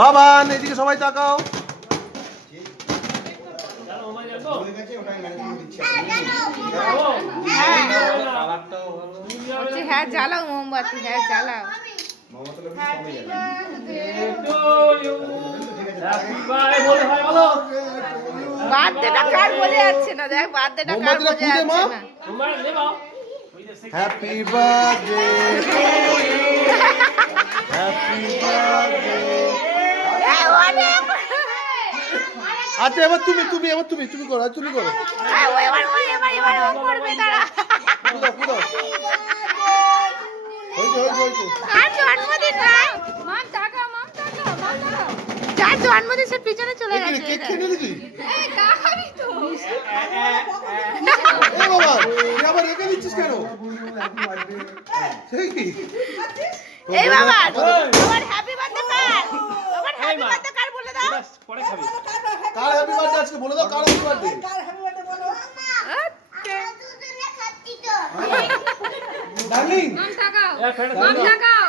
বাবান এদিকে সবাই তাকাও। হ্যাঁ জ্বালাও মোমবাতি, হ্যাঁ জ্বালাও। বার্থডেটা কার বলে যাচ্ছে না, দেখ বার্থডেটা কার বলে যাচ্ছে না। Happy birthday happy birthday. আচ্ছা এবার তুমি তুমি এবার তুমি তুমি করো, তুমি করো। এবার ও করবে, দাঁড়া। কার জন্মদিন না? মাম তাকাও, মাম তাকাও, মাম তাকাও। যার জন্মদিন সে পিছনে চলে গেছে। কেক খেয়ে নিলি? এই কাহারি তো। এই বাবা তুই আবার রেখে দিচ্ছিস কেন? সেই কি? এই বাবা তোমার হ্যাপি বার্থডে কার? তোমার হ্যাপি বার্থডে কার বলে দাও। পরে খাবি। কার হ্যাপি বার্থডে আজকে বলে দাও, কার হ্যাপি বার্থডে? ডার্লিং মাম তাকাও, মাম তাকাও।